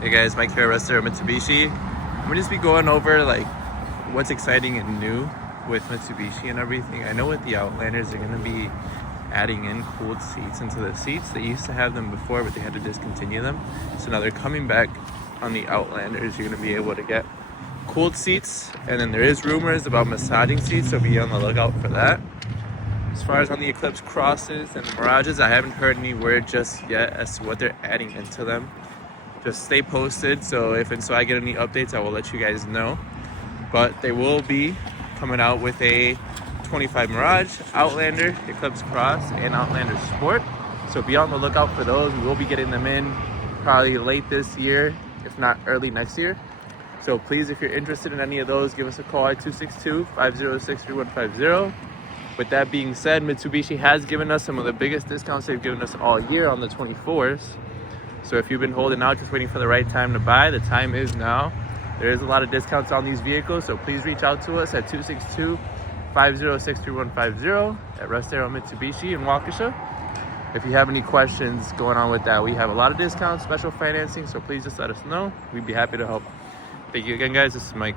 Hey guys, Mike here, Russ Darrow Mitsubishi. I'm gonna just be going over like what's exciting and new with Mitsubishi and everything. I know with the Outlanders, they're gonna be adding in cooled seats into the seats. They used to have them before, but they had to discontinue them. So now they're coming back on the Outlanders. You're gonna be able to get cooled seats, and then there is rumors about massaging seats, so be on the lookout for that. As far as on the Eclipse Crosses and the Mirages, I haven't heard any word just yet as to what they're adding into them. Just stay posted, so if and so I get any updates, I will let you guys know. But they will be coming out with a 25 Mirage, Outlander, Eclipse Cross, and Outlander Sport. So be on the lookout for those. We will be getting them in probably late this year, if not early next year. So please, if you're interested in any of those, give us a call at 262-506-3150. With that being said, Mitsubishi has given us some of the biggest discounts they've given us all year on the 24s. So if you've been holding out, just waiting for the right time to buy, the time is now. There is a lot of discounts on these vehicles, so please reach out to us at 262-506-3150 at Russ Darrow Mitsubishi in Waukesha. If you have any questions going on with that, we have a lot of discounts, special financing, so please just let us know. We'd be happy to help. Thank you again, guys. This is Mike.